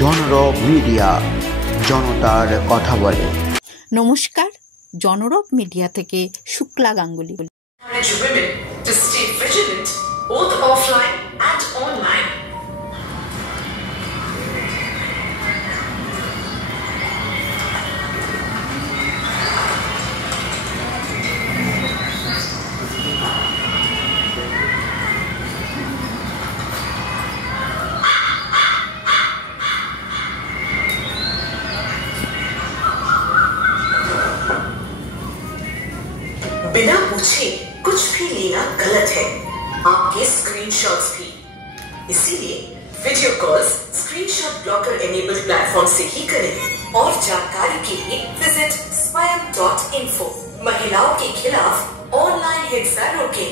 জনরব media, জনতার কথা বলে। নমস্কার, জনরব মিডিয়া থেকে Shukla Ganguly. Women to stay vigilant both offline and online. बिना पूछे कुछ भी लेना गलत है, आपके स्क्रीनशॉट्स भी। इसीलिए video calls screenshot blocker enabled platform से ही करें। और जानकारी के लिए विजिट swayam.info। महिलाओं के खिलाफ ऑनलाइन हिंसा रोकें।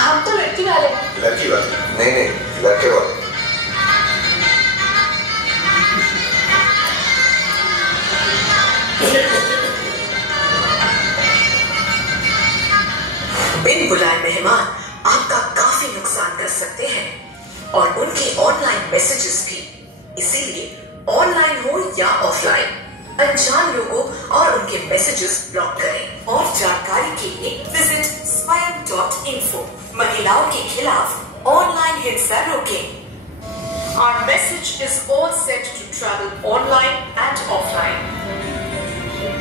आप तो लड़की वाले नहीं लड़के वाले। बिन बुलाए मेहमान आपका काफी नुकसान कर सकते हैं, और उनके ऑनलाइन मैसेजेस भी। इसीलिए ऑनलाइन हो या ऑफलाइन, अनजान लोगों और उनके मैसेजेस ब्लॉक करें। और जानकारी के लिए विजिट swayam.info। महिलाओं के खिलाफ ऑनलाइन हिंसा रोकें। Our message is all set to travel online and offline,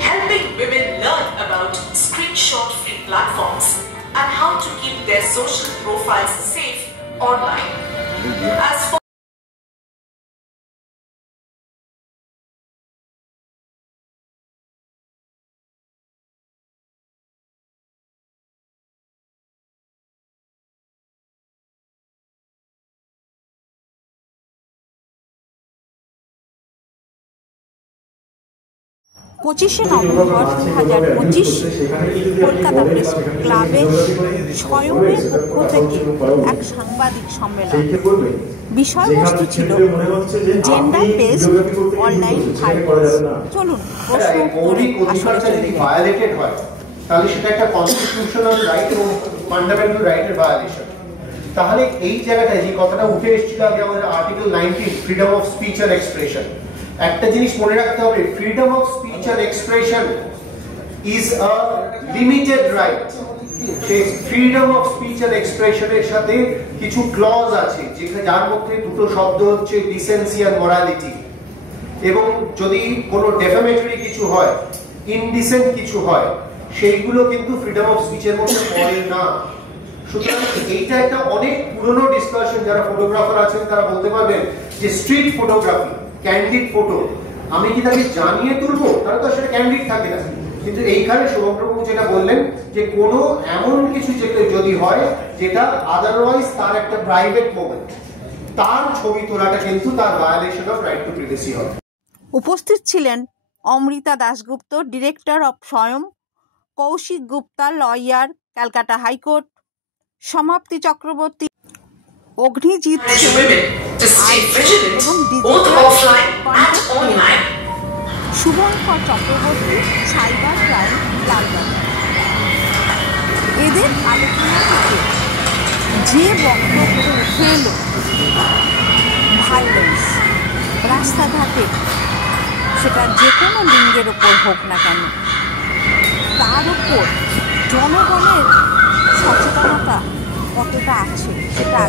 helping women learn about screenshot-free platforms and how to keep their social profiles safe online. As for পঁচিশে নভেম্বর 2025 কলকাতা প্রেস ক্লাবের স্বয়মের পক্ষ থেকে এক সাংবাদিক সম্মেলন। বিষয়বস্তু ছিল জেন্ডার বেসড অনলাইন ভায়োলেন্স। চলুন প্রশ্ন উত্তরে আসলে ভায়োলেটেড হয় তাহলে সেটা একটা কনস্টিটিউশনাল রাইট এবং ফান্ডামেন্টাল রাইটের ভায়োলেশন। তাহলে এই জায়গাটায় যে কথাটা উঠে এসেছিল আগে আমাদের article 19 freedom of speech and expression, একটা জিনিস মনে রাখতে হবে, freedom of speech and expression is a limited right. সেই ফ্রিডম অফ স্পিচ এন্ড এক্সপ্রেশনের সাথে কিছু ক্লজ আছে যার মধ্যে দুটো শব্দ হচ্ছে ডিসেন্সি এন্ড মরালিটি। এবং যদি কোনো ডেফামেটরি কিছু হয়, ইনডিসেন্ট কিছু হয়, সেইগুলো কিন্তু ফ্রিডম অফ স্পিচের মধ্যে পড়ে না। সুতরাং এইটা একটা অনেক পুরনো ডিসকাশন। যারা ফটোগ্রাফার আছেন তারা বলতে পারবেন যে স্ট্রিট ফটোগ্রাফি, ক্যান্ডিড ফটো, আমি কি তাকে জানিয়ে তুলবো, তারা তো সেটা ক্যান্ডিড থাকে না। কিন্তু এইখানে শুভপ্রভু যেটা বললেন যে কোনো এমন কিছু যদি হয় যেটা আদারওয়াইজ তার একটা প্রাইভেট মোমেন্ট, তার ছবি তোলাটা কিন্তু তার violation of right to privacy হবে। উপস্থিত ছিলেন Amrita Dasgupta, director of Swayam, Kaushik Gupta, lawyer, Calcutta high court, Samapti Chakraborty, Agnijit এবং শুভঙ্কর চক্রবর্তী, সাইবার ক্রাইম লালবাগ। এদের আলোচনা থেকে যে বক্তব্য উঠে এলো, ভায়োলেন্স রাস্তাঘাটে, সেটা যে কোনো লিঙ্গের ওপর হোক না কেন, তার উপর জনগণের সচেতনতা কতটা আছে সেটা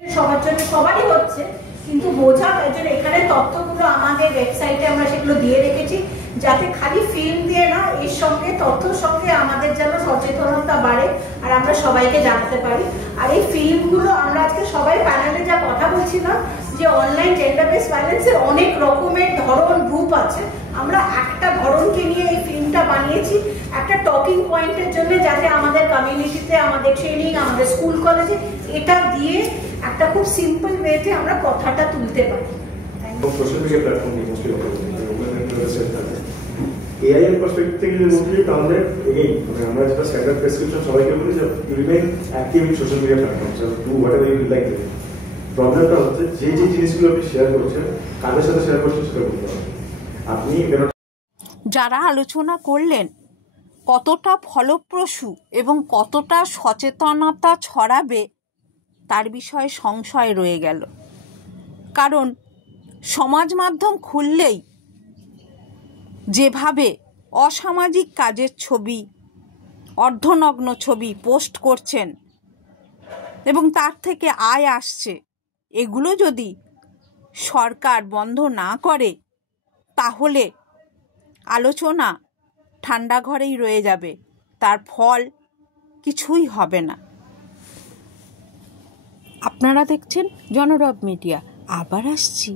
সবার জন্য সবারই হচ্ছে, কিন্তু বোঝা জন্য এখানে তথ্যগুলো আমাদের ওয়েবসাইটে আমরা সেগুলো দিয়ে রেখেছি, যাতে খালি ফিল্ম দিয়ে না, এর সঙ্গে তথ্যর সঙ্গে আমাদের যেন সচেতনতা বাড়ে আর আমরা সবাইকে জানাতে পারি। আর এই ফিল্মগুলো আমরা আজকে সবাই প্যানেলে যা কথা বলছিলাম যে অনলাইন জেন্ডার বেসড ভায়োলেন্সের অনেক রকমের ধরন রূপ আছে, আমরা একটা ধরনকে নিয়ে এই ফিল্মটা বানিয়েছি একটা টকিং পয়েন্টের জন্য, যাতে আমাদের কমিউনিটিতে, আমাদের ট্রেনিং, আমাদের স্কুল কলেজে এটা দিয়ে একটা খুব সিম্পল ওয়েতে আমরা কথাটা তুলতে পারি। সোশ্যাল মিডিয়া প্ল্যাটফর্ম নিয়ে মোস্টলি এআই এর পার্সপেক্টিভ থেকে যদি বলি তাহলে এগেইন আমরা যেটা স্ট্যান্ডার্ড প্রেসক্রিপশন সবাইকে বলি যে you remain active in social media platform, so do whatever you like. প্রবলেমটা হচ্ছে যে জিনিসগুলো আপনি শেয়ার করছেন, কাদের সাথে শেয়ার করছেন সেটা বলতে হবে। আপনি যারা আলোচনা করলেন কতটা ফলপ্রসূ এবং কতটা সচেতনতা ছড়াবে তার বিষয়ে সংশয় রয়ে গেল। কারণ সমাজ মাধ্যম খুললেই যেভাবে অসামাজিক কাজের ছবি, অর্ধনগ্ন ছবি পোস্ট করছেন এবং তার থেকে আয় আসছে, এগুলো যদি সরকার বন্ধ না করে তাহলে আলোচনা ঠান্ডা ঘরেই রয়ে যাবে, তার ফল কিছুই হবে না। আপনারা দেখছেন জনরব মিডিয়া। আবার আসছি।